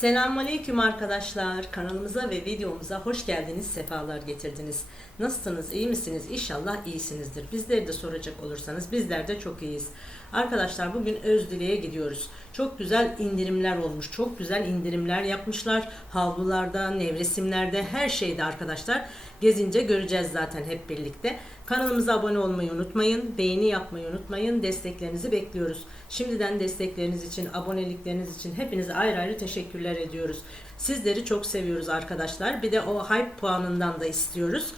Selamünaleyküm arkadaşlar. Kanalımıza ve videomuza hoş geldiniz, sefalar getirdiniz. Nasılsınız, iyi misiniz? İnşallah iyisinizdir. Bizleri de soracak olursanız bizler de çok iyiyiz. Arkadaşlar bugün Özdile'ye gidiyoruz. Çok güzel indirimler olmuş. Çok güzel indirimler yapmışlar. Havlularda, nevresimlerde, her şeyde arkadaşlar. Gezince göreceğiz zaten hep birlikte. Kanalımıza abone olmayı unutmayın. Beğeni yapmayı unutmayın. Desteklerinizi bekliyoruz. Şimdiden destekleriniz için, abonelikleriniz için hepinize ayrı ayrı teşekkürler ediyoruz. Sizleri çok seviyoruz arkadaşlar. Bir de o hype puanından da istiyoruz.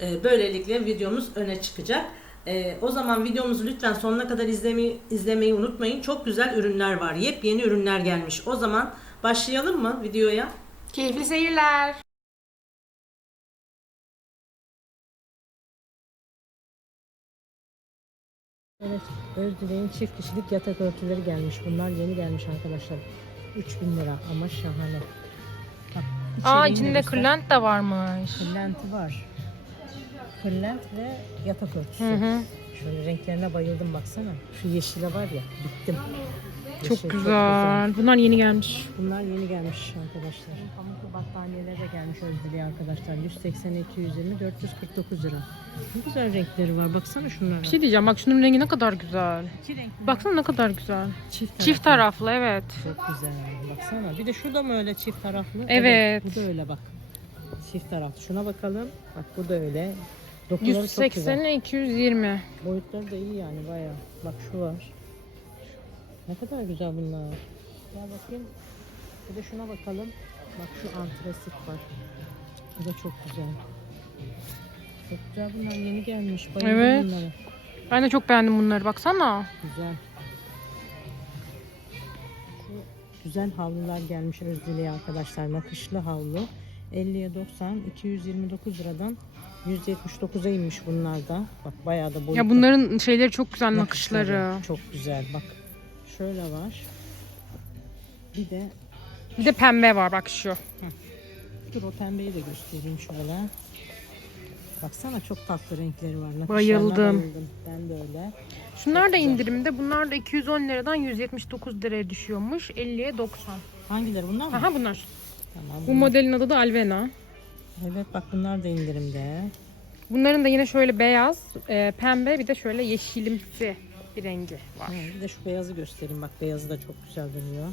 Ee, Böylelikle videomuz öne çıkacak. Ee, o zaman videomuzu lütfen sonuna kadar izlemeyi, izlemeyi unutmayın. Çok güzel ürünler var. Yepyeni ürünler gelmiş. O zaman başlayalım mı videoya? Keyifli seyirler. Evet, Özdileğin çift kişilik yatak örtüleri gelmiş. Bunlar yeni gelmiş arkadaşlar. 3000 lira ama şahane. Bak, Aa de içinde kırlent de varmış. Kırlenti var. Kırlent ve yatak örtüsü. Hı hı. Şöyle renklerine bayıldım baksana. Şu yeşile var ya bittim. Çok güzel. Bunlar yeni gelmiş. Bunlar yeni gelmiş arkadaşlar. Pamuklu battaniyeler de gelmiş Özdile'ye arkadaşlar. 180 220 449 lira. Ne güzel renkleri var. Baksana şunlara. Bir şey diyeceğim bak şunun rengi ne kadar güzel. İki renkli. Baksana ne kadar güzel. çift Çift taraflı evet. Çok güzel. Baksana. Bir de şurada mı öyle çift taraflı? Evet. bu da öyle bak. Çift taraflı. Şuna bakalım. Bak bu da öyle. Dokuları çok güzel. 180'e 220. Boyutları da iyi yani bayağı. Bak şu var. Ne kadar güzel bunlar. Gel bakayım. Bir de şuna bakalım. Bak şu antresit var. Bu da çok güzel. Çok güzel bunlar yeni gelmiş. Bayıldım Evet. bunlara. Ben de çok beğendim bunları baksana. Güzel. Şu güzel havlular gelmiş Özdile'ye arkadaşlar. Nakışlı havlu. 50'ye 90, 229 liradan 179'a inmiş bunlar da. Bak bayağı da boyutlu. Ya bunların şeyleri çok güzel nakışları. Çok güzel bak. Şöyle var. Bir de Bir de pembe var bak şu. dur o pembeyi de göstereyim şöyle. Baksana çok tatlı renkleri var. Nakışlarına Bayıldım. bayıldım. Ben de öyle. Şunlar da indirimde. Bunlar da 210 liradan 179 liraya düşüyormuş. 50'ye 90. Hangileri bunlar mı? Aha bunlar. Tamam. Bu bunlar- modelin adı da Alvena. Evet bak bunlar da indirimde. Bunların da yine şöyle beyaz, e, pembe bir de şöyle yeşilimsi bir rengi var. Ha, bir de şu beyazı göstereyim. Bak beyazı da çok güzel duruyor.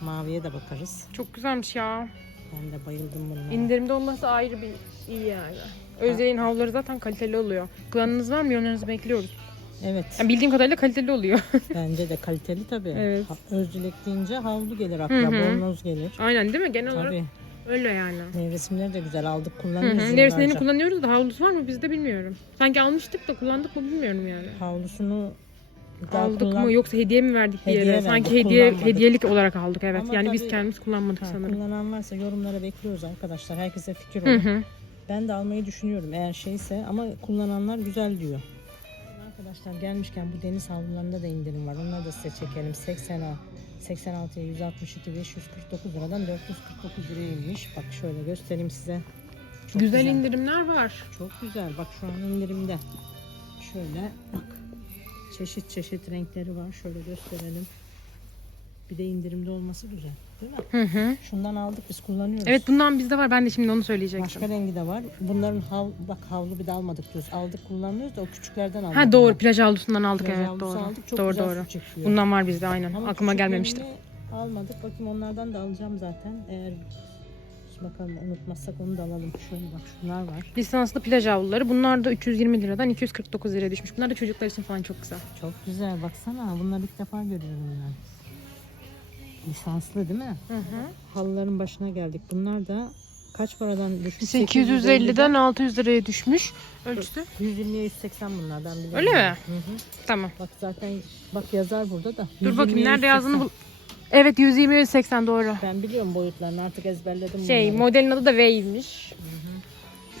Maviye de bakarız. Çok güzelmiş ya. Ben de bayıldım bunlara. İndirimde olması ayrı bir iyi yani. Özdeğin havluları zaten kaliteli oluyor. Planınız var mı? Yorumlarınızı bekliyoruz. Evet. Yani bildiğim kadarıyla kaliteli oluyor. Bence de kaliteli tabii. Evet. Özcülek deyince havlu gelir akla, bornoz gelir. Aynen değil mi? Genel olarak Tabii. öyle yani. Nevresimleri de güzel aldık kullanıyoruz. hı. Kullanıyoruz da havlusu var mı bizde bilmiyorum. Sanki almıştık da kullandık mı bilmiyorum yani. Havlusunu aldık kullan- mı yoksa hediye mi verdik Hediye yere? verdik, Sanki hediye kullanmadık. hediyelik olarak aldık evet. Ama yani biz tabii- kendimiz kullanmadık Ha, sanırım. kullanan varsa yorumlara bekliyoruz arkadaşlar. Herkese fikir Hı olur. hı. Ben de almayı düşünüyorum eğer şeyse ama kullananlar güzel diyor. Arkadaşlar gelmişken bu deniz havlularında da indirim var. Onları da size çekelim. 80'a 86'ya 162 549 liradan 449 liraya inmiş. Bak şöyle göstereyim size. Çok Güzel indirimler var. Çok güzel. Bak şu an indirimde. Şöyle bak. Çeşit çeşit renkleri var. Şöyle gösterelim. Bir de indirimde olması güzel. Değil mi? Hı hı. Şundan aldık biz kullanıyoruz. Evet bundan bizde var. Ben de şimdi onu söyleyecektim. Başka rengi de var. Bunların hav, bak havlu bir de almadık diyoruz. Aldık kullanıyoruz da o küçüklerden aldık. Ha doğru bundan. plaj havlusundan aldık Plaj evet havlusu doğru. aldık. Çok doğru güzel doğru. Bundan var bizde aynen. Ama Aklıma gelmemişti. Almadık. Bakayım onlardan da alacağım zaten. Eğer bakalım unutmazsak onu da alalım. Şöyle bak şunlar var. Lisanslı plaj havluları. Bunlar da 320 liradan 249 liraya düşmüş. Bunlar da çocuklar için falan çok güzel. Çok güzel. Baksana bunları ilk defa görüyorum ben. Lisanslı değil mi? Hı hı. Halıların başına geldik. Bunlar da kaç paradan düşmüş? 850'den 600 liraya düşmüş. Ölçüsü. 120'ye 180 bunlar ben biliyorum. Öyle mi? Hı hı. Tamam. Bak zaten bak yazar burada da. Dur bakayım 120'ye nerede 180. yazdığını bul. Evet 120 80 doğru. Ben biliyorum boyutlarını artık ezberledim Şey bunları. modelin adı da Wave'miş.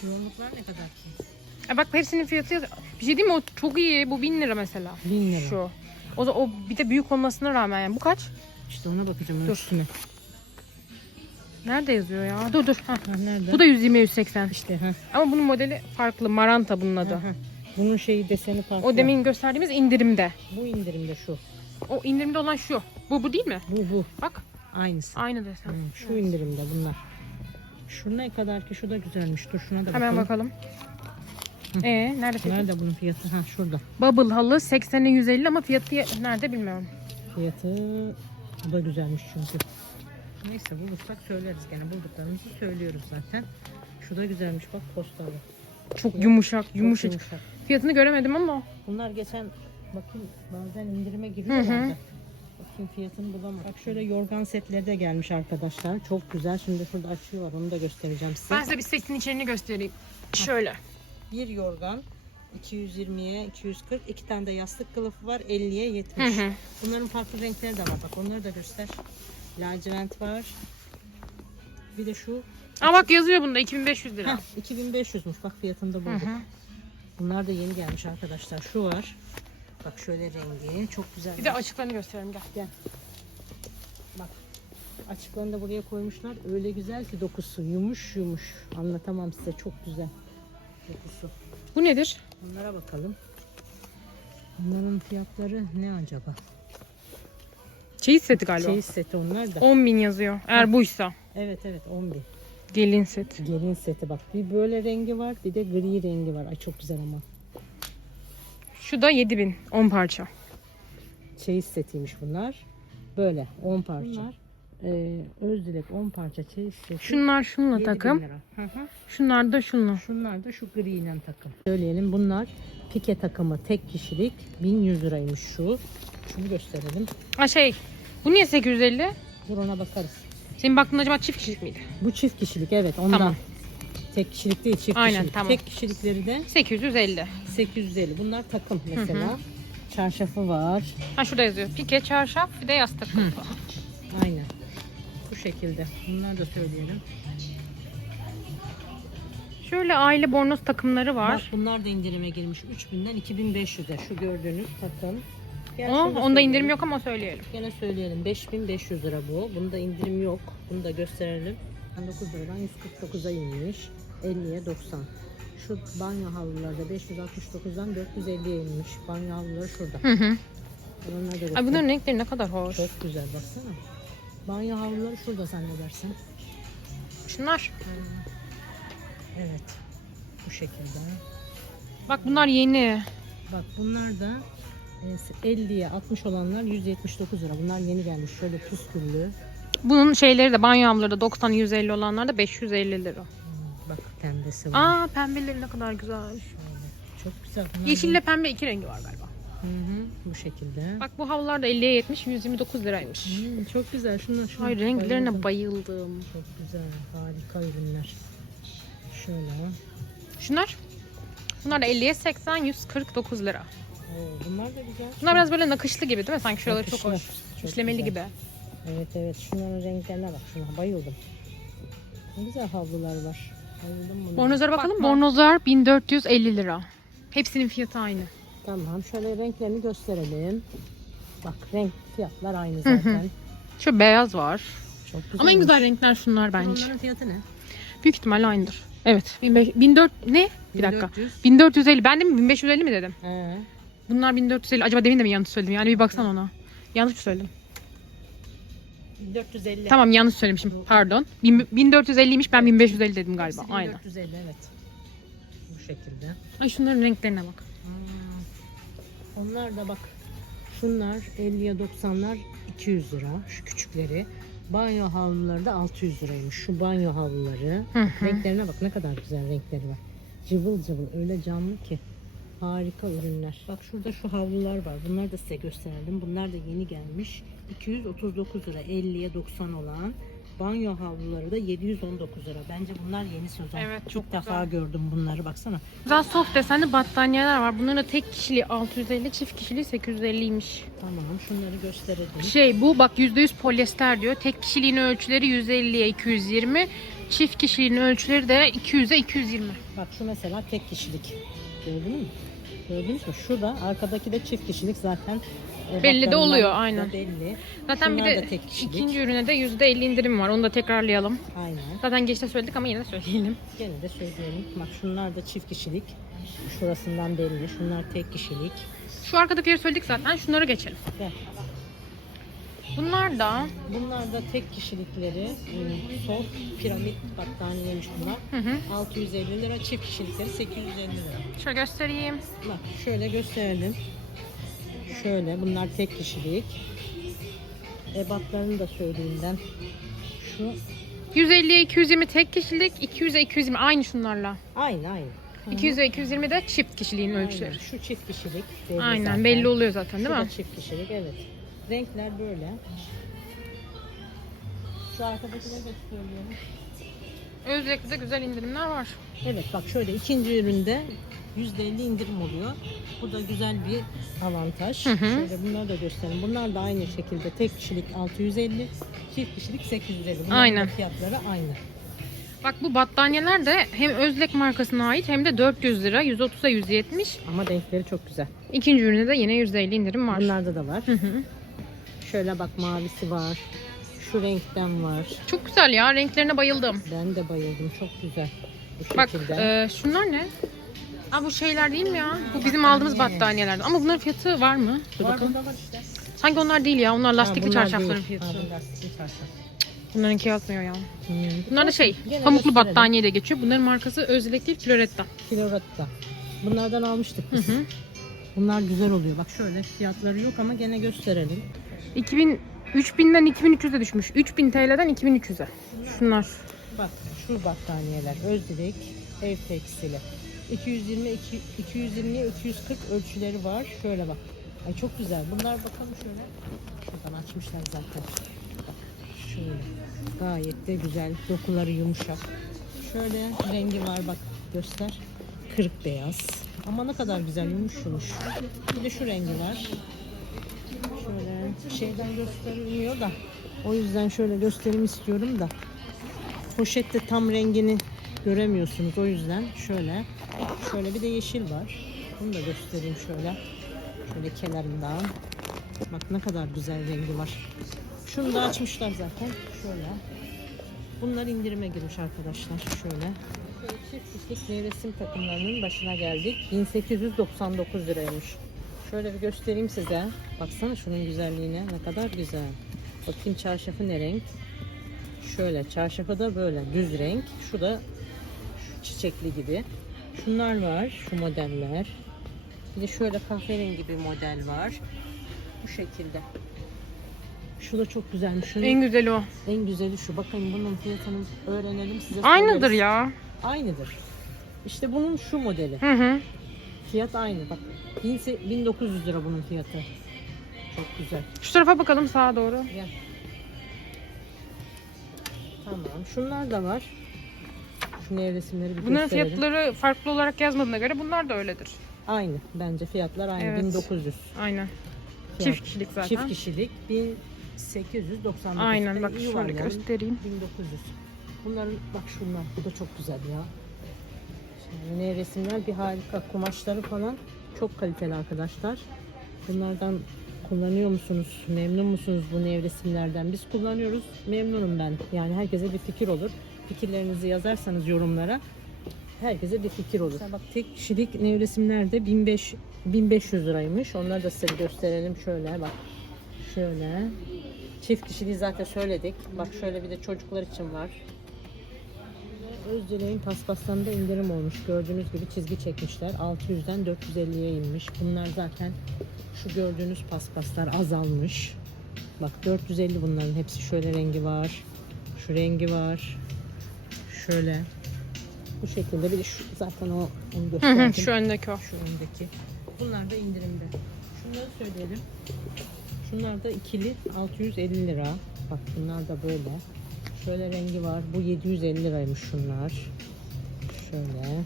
Yoğunluklar ne kadar ki? E bak hepsinin fiyatı. Bir şey diyeyim mi? O çok iyi. Bu 1000 lira mesela. 1000 lira. Şu. O, da, o bir de büyük olmasına rağmen yani. Bu kaç? İşte ona bakacağım Dur. ölçüsüne. Nerede yazıyor ya? Dur dur. Ha, nerede? Bu da 120 180. işte ha. Ama bunun modeli farklı. Maranta bunun adı. Hı. Bunun şeyi deseni farklı. O demin gösterdiğimiz indirimde. Bu indirimde şu. O indirimde olan şu. Bu bu değil mi? Bu bu. Bak. Aynısı. Aynı desen. Hmm, şu indirimde bunlar. Şu ne kadar ki şu da güzelmiş. Dur şuna da Hemen bakalım. bakalım. Ee, nerede peki? Nerede bunun fiyatı? Ha şurada. Bubble halı 80'e 150 ama fiyatı nerede bilmiyorum. Fiyatı bu da güzelmiş çünkü. Neyse bulursak söyleriz gene. Bulduklarımızı söylüyoruz zaten. Şu da güzelmiş bak postalı. Çok Ya, yumuşak, Çok yumuşacık. yumuşak. Fiyatını göremedim ama Bunlar geçen bakın bazen indirime Hı hı. giriyorlar Bakayım fiyatını bulamadım. Bak şöyle yorgan setleri de gelmiş arkadaşlar. Çok güzel. Şimdi şurada açıyor var. Onu da göstereceğim size. ben size bir setin içeriğini göstereyim. Şöyle. Bir yorgan 220'ye 240. iki tane de yastık kılıfı var. 50'ye 70. Hı hı. Bunların farklı renkleri de var. Bak onları da göster. Lacivert var. Bir de şu. Aa bak yazıyor bunda 2500 lira. Heh, 2500'müş. Bak fiyatını da Hı bulduk. hı. Bunlar da yeni gelmiş arkadaşlar. Şu var. Bak şöyle rengi. Çok güzel. Bir de açıklarını gösterelim gel. Bak açıklarını da buraya koymuşlar. Öyle güzel ki dokusu yumuş yumuş. Anlatamam size çok güzel dokusu. Bu nedir? Bunlara bakalım. Bunların fiyatları ne acaba? Çeyiz seti galiba. Şey seti onlar da. 10 bin yazıyor. Eğer buysa. Evet evet 10 bin. Gelin seti. Gelin seti bak. Bir böyle rengi var bir de gri rengi var. Ay çok güzel ama. Şu da 7 bin. 10 parça. Çeyiz setiymiş bunlar. Böyle 10 parça. Bunlar e, Özdilek 10 parça çeyiz seti. Şunlar şunla 7 bin takım. lira. Hı hı. Şunlar da şunla. Şunlar da şu gri ile takım. Söyleyelim bunlar pike takımı tek kişilik 1100 liraymış şu. Şunu gösterelim. Ha şey. Bu niye 850? Dur ona bakarız. Senin baktığın acaba çift kişilik miydi? Bu çift kişilik evet ondan. Tamam. Tek kişilik değil çift Aynen, kişilik. tamam. Tek kişilikleri de 850. 850. Bunlar takım mesela. Çarşafı var. Ha şurada yazıyor. Pike, çarşaf, bir de yastık. Aynen. Bu şekilde. Bunları da söyleyelim. Şöyle aile bornoz takımları Bak var. bunlar da indirime girmiş. 3000'den 2500'e şu gördüğünüz takım. Gel O, şunu da onda indirim yok ama söyleyelim. Gene söyleyelim 5500 lira bu. Bunda indirim yok. Bunu da gösterelim. 9 liradan 149'a inmiş. 50'ye 90. Şu banyo havluları da 569'dan 450'ye inmiş. Banyo havluları şurada. Hı hı. Onları da Ay bunların renkleri ne kadar hoş. Çok güzel baksana. Banyo havluları şurada zannedersin. Şunlar. Evet. Bu şekilde. Bak bunlar yeni. Bak bunlar da e, 50'ye 60 olanlar 179 lira. Bunlar yeni gelmiş. Şöyle püsküllü. Bunun şeyleri de banyo havluları da 90 150 olanlar da 550 lira. Pembesi var. Aa pembeleri ne kadar güzel. Şöyle. Çok güzel. Bunlar Yeşille pembe iki rengi var galiba. Hı hı, bu şekilde. Bak bu havlular da 50'ye 70 129 liraymış. Hmm, çok güzel. Şunlar şunlar. Ay renklerine Bayıldım. Çok güzel. Harika ürünler. Şöyle. Şunlar? Bunlar da 50'ye 80 149 lira. Oo, bunlar da güzel. Bunlar biraz böyle nakışlı gibi değil mi? Sanki şuraları çok Nakışlı. hoş. Çok İşlemeli güzel. gibi. Evet evet. Şunların renklerine bak. Şuna bayıldım. Ne güzel havlular var. Bayıldım buna. Bornozlara bakalım. Bornozlar 1450 lira. Hepsinin fiyatı aynı. Tamam. Şöyle renklerini gösterelim. Bak renk fiyatlar aynı zaten. Şu beyaz var. Çok güzel. Ama en güzel renkler şunlar bence. Onların fiyatı ne? Büyük ihtimalle aynıdır. Evet. 1400 ne? Bir dakika. 1400. 1450. Ben de mi 1550 mi dedim? He. Bunlar 1450. Acaba demin de mi yanlış söyledim? Yani bir baksana ona. Yanlış mı söyledim? 450. Tamam yanlış söylemişim. Pardon. Bin- 1450'ymiş ben 1550 dedim galiba. Hepsi Aynen. 1450 evet. Bu şekilde. Ay şunların renklerine bak. Hmm. Onlar da bak. Şunlar 50'ye 90'lar 200 lira. Şu küçükleri. Banyo havluları da 600 liraymış. Şu banyo havluları. Hı hı. Renklerine bak ne kadar güzel renkleri var. Cıvıl cıvıl öyle canlı ki. Harika ürünler. Bak şurada şu havlular var. Bunları da size gösterdim. Bunlar da yeni gelmiş. 239 lira 50'ye 90 olan. Banyo havluları da 719 lira. Bence bunlar yeni sezon. Evet, çok İlk defa gördüm bunları. Baksana. Güzel soft desenli battaniyeler var. Bunların da tek kişiliği 650, çift kişiliği 850'ymiş. Tamam şunları gösterelim. Şey bu bak %100 polyester diyor. Tek kişiliğin ölçüleri 150'ye 220. Çift kişiliğin ölçüleri de 200'e 220. Bak şu mesela tek kişilik. Gördün mü? Gördünüz mü? Şu da arkadaki de çift kişilik zaten. E, Belli de oluyor, aynen. Belli. Zaten bir Şunlar de da tek kişilik. ikinci ürüne de %50 indirim var. Onu da tekrarlayalım. Aynen. Zaten geçte söyledik ama yine de söyleyelim. Gene de söyleyelim. Bak şunlar da çift kişilik. Şurasından belli. Şunlar tek kişilik. Şu arkadakileri söyledik zaten. Şunları geçelim. Gel. Bunlar da Bunlar da tek kişilikleri. ıı, Soft piramit battaniyeymiş bunlar. hı hı. 650 lira. Çift kişilikleri 850 lira. Şöyle göstereyim. Bak şöyle gösterelim. Şöyle bunlar tek kişilik. Ebatlarını da söyleyeyim ben. Şu 150'ye 220 tek kişilik, 200'e 220 aynı şunlarla. aynı aynı. Hı hı. 200'e 220 de çift kişiliğin Aynen. ölçüleri. Şu çift kişilik. belli Aynen zaten. belli oluyor zaten Şu değil da mi? çift kişilik evet. Renkler böyle. Şu arkadakine de söylüyorum. Özlek'te de güzel indirimler var. Evet bak şöyle ikinci üründe %50 indirim oluyor. Bu da güzel bir avantaj. Hı hı. Şöyle bunları da göstereyim. Bunlar da aynı şekilde tek kişilik 650, çift kişilik 850. Bunların Aynen. fiyatları aynı. Bak bu battaniyeler de hem Özlek markasına ait hem de 400 lira, 130'a 170. Ama renkleri çok güzel. İkinci üründe de yine %50 indirim var. Bunlarda da var. Hı hı. Şöyle bak mavisi var. Şu renkten var. Çok güzel ya renklerine bayıldım. Ben de bayıldım. Çok güzel. Bu Bak şekilde. e, şunlar ne? Aa bu şeyler değil mi ya? Bu bizim aldığımız Battaniye. battaniyelerden. Ama bunların fiyatı var mı? Dur var bakalım. burada var işte. Sanki onlar değil ya. Onlar lastikli bunlar çarşafların değil. fiyatı. Ha, bunlar lastikli çarşaf. Bunlarınki yazmıyor ya. Hmm. Bunlar da şey, Gene pamuklu gösterelim. battaniye de geçiyor. Bunların markası Özlek değil, Floretta. Kiloratta. Bunlardan almıştık Hı biz. hı. Bunlar güzel oluyor. Bak şöyle fiyatları yok ama gene gösterelim. 2000 3000'den 2300'e düşmüş. 3000 TL'den 2300'e. Şunlar. Bak şu battaniyeler. Özdilek ev tekstili. 220 iki- 220'ye 240 ölçüleri var. Şöyle bak. Ay çok güzel. Bunlar bakalım şöyle. Şuradan açmışlar zaten. Şöyle. Gayet de güzel. Dokuları yumuşak. Şöyle rengi var bak göster. Kırık beyaz. Ama ne kadar güzel yumuş yumuş. Bir de şu rengi var. Şöyle şeyden gösterilmiyor da o yüzden şöyle göstereyim istiyorum da poşette tam rengini göremiyorsunuz o yüzden şöyle şöyle bir de yeşil var bunu da göstereyim şöyle şöyle kenarından bak ne kadar güzel rengi var şunu da açmışlar zaten şöyle bunlar indirime girmiş arkadaşlar şöyle çift kişilik takımlarının başına geldik 1899 liraymış Şöyle bir göstereyim size. Baksana şunun güzelliğine. Ne kadar güzel. Bakayım çarşafı ne renk? Şöyle çarşafı da böyle düz renk. Şu da çiçekli gibi. Şunlar var. Şu modeller. Bir de şöyle kahverengi bir model var. Bu şekilde. Şu da çok güzelmiş. Şunun En en, güzeli o. güzeli şu. Bakın bunun fiyatını öğrenelim size. Aynıdır söyleriz. ya. Aynıdır. İşte bunun şu modeli. Hı hı. Fiyat aynı. Bak 1000 1900 lira bunun fiyatı. Çok güzel. Şu tarafa bakalım sağa doğru. Gel. Tamam. Şunlar da var. Şu nevresimleri bir Bunların gösterelim. fiyatları farklı olarak yazmadığına göre bunlar da öyledir. Aynı. Bence fiyatlar aynı. Evet. 1900. Aynen. Fiyat. Çift kişilik zaten. Çift kişilik 1899. Aynen bak şöyle yani. göstereyim. 1900. Bunların bak şunlar. Bu da çok güzel ya. Şimdi nevresimler bir harika. Kumaşları falan çok kaliteli arkadaşlar. Bunlardan kullanıyor musunuz? Memnun musunuz bu nevresimlerden? Biz kullanıyoruz. Memnunum ben. Yani herkese bir fikir olur. Fikirlerinizi yazarsanız yorumlara herkese bir fikir olur. Bak tek kişilik nevresimler de 1500 1500 liraymış. Onları da size gösterelim şöyle bak. Şöyle. Çift kişiliği zaten söyledik. Bak şöyle bir de çocuklar için var. Özdileğin paspaslarında indirim olmuş. Gördüğünüz gibi çizgi çekmişler. 600'den 450'ye inmiş. Bunlar zaten şu gördüğünüz paspaslar azalmış. Bak 450 bunların hepsi şöyle rengi var. Şu rengi var. Şöyle. Bu şekilde bir de şu, zaten o onu gösterdim. şu öndeki o. Şu öndeki. Bunlar da indirimde. Şunları söyleyelim. Şunlar da ikili 650 lira. Bak bunlar da böyle. Şöyle rengi var. Bu 750 liraymış şunlar. Şöyle.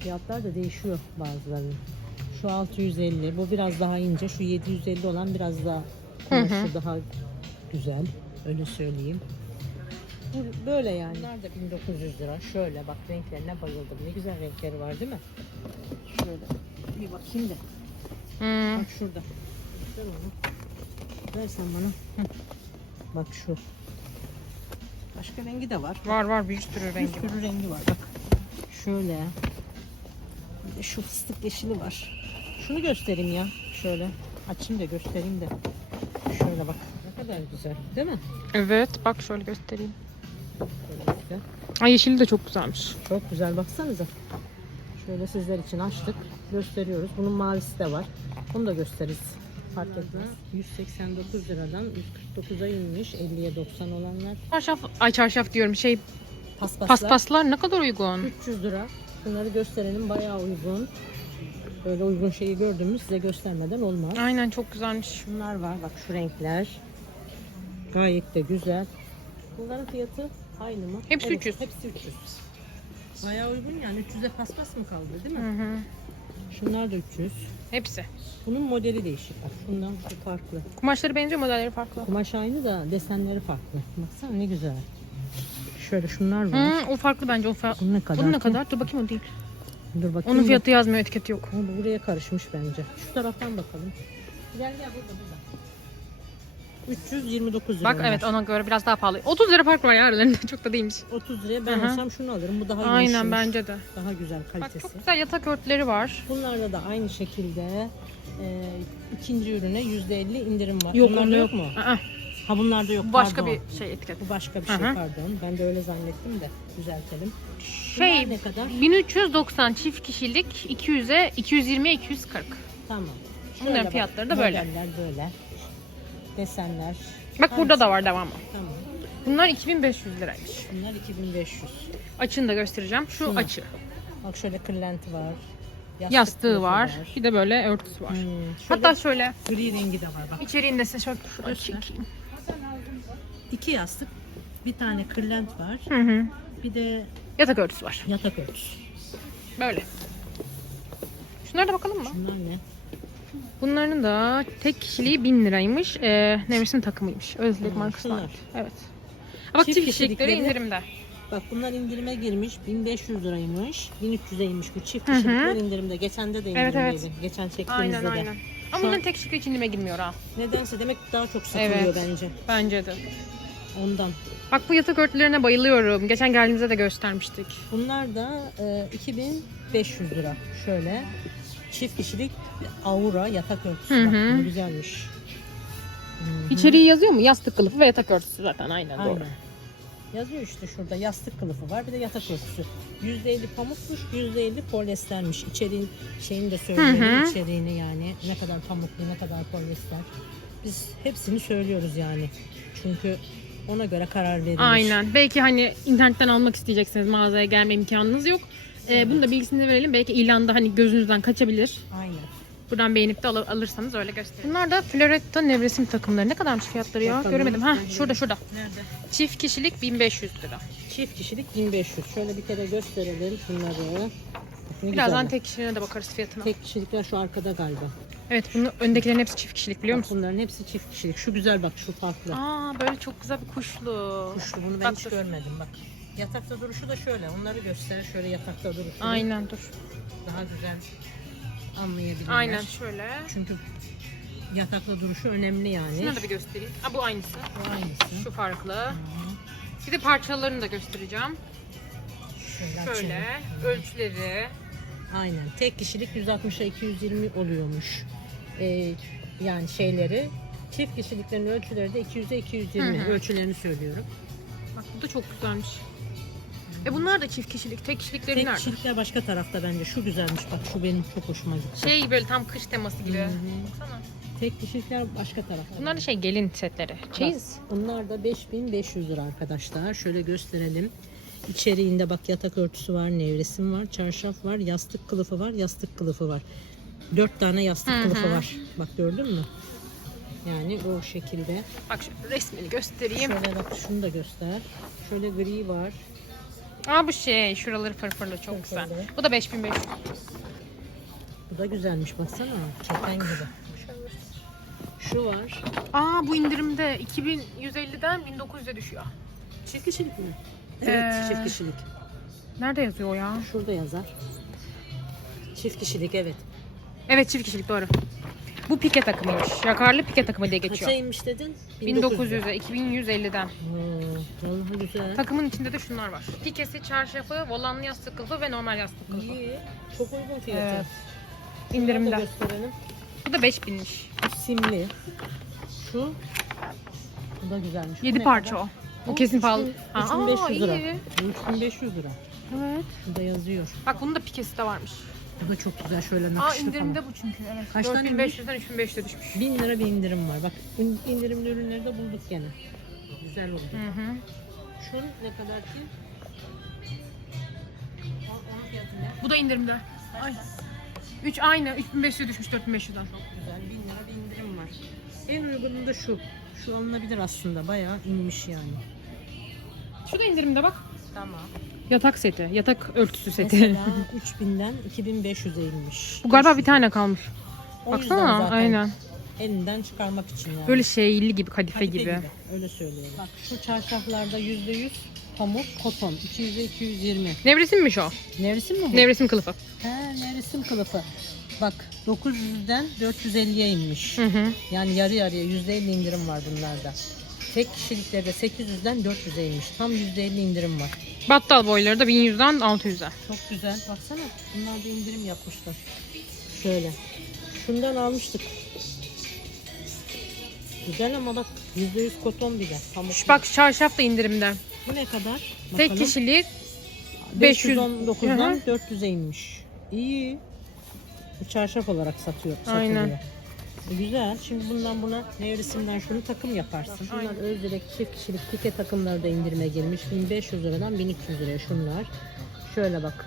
Fiyatlar da değişiyor bazılarının. Şu 650. Bu biraz daha ince. Şu 750 olan biraz daha kumaşı daha güzel. Öyle söyleyeyim. Bu böyle yani. Bunlar da 1900 lira. Şöyle bak renklerine bayıldım. Ne güzel renkleri var değil mi? Şöyle bir bakayım da. Hı. Bak şurada. Ver onu. Ver sen bana. Hı. Bak şu. Başka rengi de var. Var var bir sürü Bir rengi. sürü rengi var bak. Şöyle. Bir de şu fıstık yeşili var. Şunu göstereyim ya. Şöyle. Açayım da göstereyim de. Şöyle bak. Ne kadar güzel değil mi? Evet bak şöyle göstereyim. Ay yeşili de çok güzelmiş. Çok güzel baksanıza. Şöyle sizler için açtık. Gösteriyoruz. Bunun mavisi de var. Onu da gösteririz. Fark etmez. 189 liradan 149'a inmiş. 50'ye 90 olanlar. Çarşaf, ay çarşaf diyorum şey Paspaslar. paspaslar ne kadar uygun. 300 lira. Bunları gösterelim. Bayağı uygun. Böyle uygun şeyi gördüğümüz size göstermeden olmaz. Aynen çok güzelmiş. Şunlar var. Bak şu renkler. Gayet de güzel. Bunların fiyatı aynı mı? Hepsi 300. Hepsi 300. Bayağı uygun yani. 300'e paspas mı kaldı değil mi? Hı hı. Şunlar da 300. Hepsi. Bunun modeli değişik. Bak şundan şu farklı. Kumaşları benziyor modelleri farklı. Kumaş aynı da desenleri farklı. Baksana ne güzel. Şöyle şunlar var. Hı, o farklı bence. O fa- Bu ne kadar? Bunun ne kadar? Dur bakayım o değil. Dur bakayım. Onun fiyatı yazmıyor etiketi yok. Buraya karışmış bence. Şu taraftan bakalım. Gel gel burada burada. 329 lira. Bak evet ona göre biraz daha pahalı. 30 lira fark var ya aralarında çok da değilmiş. 30 liraya ben hı. olsam şunu alırım. Bu daha Aynen yumuşamış, bence de. Daha güzel Bak kalitesi. çok güzel yatak örtüleri var. Bunlarda da aynı şekilde e, ikinci ürüne %50 indirim var. Yok Bunlarda yok yok. mu? Aa, Ha bunlarda yok. bu başka pardon. bir şey etiket. Bu başka bir şey Hı hı. pardon. Ben de öyle zannettim de düzeltelim. Şey ne kadar? 1390 çift kişilik 200'e 220'ye 240. Tamam. Bunların bak, fiyatları da böyle. Modeller böyle. Desenler. Bak burada da var devamı. Tamam. Bunlar 2500 liraymış. Bunlar 2500. Açını da göstereceğim. Şu Şunu. açı. Bak şöyle kırlenti var. Yastık Yastığı kılıfı var. Bir de böyle örtüsü var. Hmm, şöyle Hatta şöyle gri rengi de var bak. içeriğinde size şöyle şurada çekeyim. İki yastık, bir tane kırlent var. Hı hı. Bir de Yatak örtüsü var. yatak örtüsü. Böyle. Şunlara da bakalım mı? Bunlar ne? Bunların da tek kişiliği 1000 liraymış. Ee, Nevresim takımıymış. Özlük Hmm, markası var. şunlar. Evet. Bak Çift çift kişilikleri indirimde. Bak bunlar indirime girmiş. 1500 liraymış. 1300'e inmiş bu çift kişilikler indirimde. Geçen de de Evet, indirimdeydi. evet. Geçen çektiğimizde Aynen de. aynen. Ama bunların tek kişilik indirime girmiyor ha. Nedense demek daha çok satılıyor Evet. bence. Bence de. Ondan. Bak bu yatak örtülerine bayılıyorum. Geçen geldiğimizde de göstermiştik. Bunlar da e, 2500 lira. Şöyle çift kişilik aura yatak örtüsü. Hı Bak, hı. bu güzelmiş. Hı hı. İçeriği yazıyor mu? Yastık kılıfı ve yatak örtüsü zaten aynen, doğru. Aynen. Yazıyor işte şurada yastık kılıfı var bir de yatak örtüsü. %50 pamukmuş, %50 polyestermiş. İçeriğin şeyini de hı. içeriğini yani. Ne kadar pamuklu, ne kadar polyester. Biz hepsini söylüyoruz yani. Çünkü ona göre karar veriyoruz. Aynen. Belki hani internetten almak isteyeceksiniz mağazaya gelme imkanınız yok. Ee, Evet. bunu da bilgisini verelim. Belki ilanda hani gözünüzden kaçabilir. Aynen. Buradan beğenip de al- alırsanız öyle gösterin. Bunlar da Floretta nevresim takımları. Ne kadarmış fiyatları ya? Bakalım. Göremedim. Ha şurada şurada. Nerede? Çift kişilik 1500 lira. Çift kişilik 1500. Şöyle bir kere gösterelim şunları. Ne Birazdan güzel. tek kişiliğine de bakarız fiyatına. tek kişilikler şu arkada galiba. Evet bunun öndekilerin hepsi çift kişilik biliyor Bak musun? Bunların hepsi çift kişilik. Şu güzel bak şu farklı. Aa böyle çok güzel bir kuşlu. Kuşlu bunu ben hiç görmedim bak. Yatakta duruşu da şöyle. Onları göster. Şöyle yatakta duruşu. Aynen dur. Daha güzel anlayabilirler. Aynen şöyle. Çünkü yatakta duruşu önemli yani. Şunu da bir göstereyim. Aa, bu aynısı. Bu aynısı. Şu farklı. Hı. Bir de parçalarını da göstereceğim. Şöyle, Şöyle ölçüleri. Aynen. Tek kişilik 160'a 220 oluyormuş. Ee, yani şeyleri. Çift kişiliklerin ölçüleri de 200'e 220. Hı hı. Ölçülerini söylüyorum. Bak bu da çok güzelmiş. E bunlar da çift kişilik. Tek kişilikleri Tek nerede? kişilikler başka tarafta bence. Şu güzelmiş bak. Şu benim çok hoşuma gitti. Şey böyle tam kış teması gibi. Baksana. Tek kişilikler başka tarafta. Bunlar da şey gelin setleri. Çeyiz. Bunlar da 5500 lira arkadaşlar. Şöyle gösterelim. İçeriğinde bak yatak örtüsü var, nevresim var, çarşaf var, yastık kılıfı var, yastık kılıfı var. Dört tane yastık Hı hı. kılıfı var. Bak gördün mü? Yani o şekilde. Bak şu resmini göstereyim. Şöyle bak şunu da göster. Şöyle gri var. Aa bu şey şuraları fırfırlı çok güzel. Fırfırlı. Bu da 5500. Bu da güzelmiş baksana. Keten gibi. Şu var. Aa bu indirimde 2150'den 1900'e düşüyor. Çift kişilik mi? Evet, Ee, çift kişilik. Nerede yazıyor o ya? Şurada yazar. Çift kişilik evet. Evet çift kişilik doğru. Bu pike takımıymış. Yakarlı pike takımı diye Kaça geçiyor. inmiş dedin? 1900'e 2150'den. Hmm, vallahi güzel. Takımın içinde de şunlar var. Pikesi, çarşafı, volanlı yastık kılıfı ve normal yastık kılıfı. İyi. Çok uygun fiyatı. Evet. Şunları da İndirimde. gösterelim. Bu da 5000'miş. Bu simli. Şu Bu da güzelmiş. Bu 7 ne parça kadar? o. Bu O kesin pahalı. 3000 Ha, 3500 lira. aa, iyi. Bu 3500 lira. Evet. Burada yazıyor. Bak bunun da pikesi de varmış. Bu da çok güzel şöyle Aa nakışlı indirimde bu çünkü. Evet. Kaçtan 4500'den 3500'e düşmüş. 1000 lira bir indirim var. Bak in- indirimli ürünleri de bulduk gene. Güzel oldu. Hı hı. Şunun ne kadar ki? O- Onun fiyatı ne? Bu da indirimde. Ay. 3 aynı. 3500'e düşmüş 4500'den. Güzel 1000 lira bir indirim var. En uygunu da şu. Şu alınabilir aslında. Bayağı inmiş yani. Şu da indirimde bak. Tamam. Yatak seti. Yatak örtüsü seti. Mesela 3000'den 2500'e inmiş. Bu galiba bir tane kalmış. O Baksana zaten aynen. Elinden çıkarmak için yani. Böyle şeyli gibi kadife, Kadife gibi. Öyle söyleyelim. Bak şu çarşaflarda %100 pamuk, koton. 200'e 220. Nevresimmiş o. Nevresim mi bu? Nevresim kılıfı. He, nevresim kılıfı. Bak 900'den 450'ye inmiş. Hı hı. Yani yarı yarıya %50 indirim var bunlarda. Tek kişiliklerde 800'den 400'e inmiş. Tam %50 indirim var. Battal boyları da 1100'den 600'e. Çok güzel. Baksana. Bunlar da indirim yapmışlar. Şöyle. Şundan almıştık. Güzel ama bak %100 koton bir de. Şu bak çarşaf da indirimde. Bu ne kadar? Tek Bakalım. kişilik 500 519'dan Hı hı. 400'e inmiş. İyi. Bu çarşaf olarak satıyor. Aynen. satılıyor. Güzel. Şimdi bundan buna nevresimden şunu takım yaparsın. Şunlar Aynen. Özdirek çift kişilik pike takımları da indirime girmiş. 1500 liradan 1200 liraya şunlar. Şöyle bak.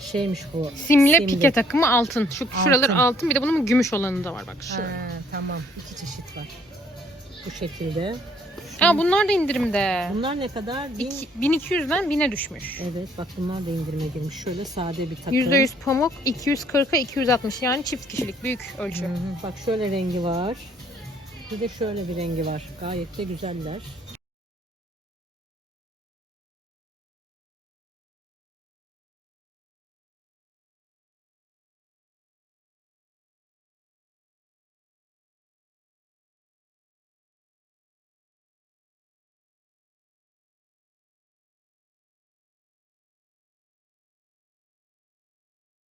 Şeymiş bu. simle pike takımı altın. Şu şuralar Altın. altın. Bir de bunun gümüş olanı da var bak şu. Ha, tamam. İki çeşit var. Bu şekilde. Aa bunlar da indirimde. Bunlar ne kadar? Bin... İki- 1200'den 1000'e düşmüş. Evet bak bunlar da indirime girmiş. Şöyle sade bir takım. %100 pamuk 240'a 260 yani çift kişilik büyük ölçü. Hı hı. Bak şöyle rengi var. Bir de şöyle bir rengi var. Gayet de güzeller.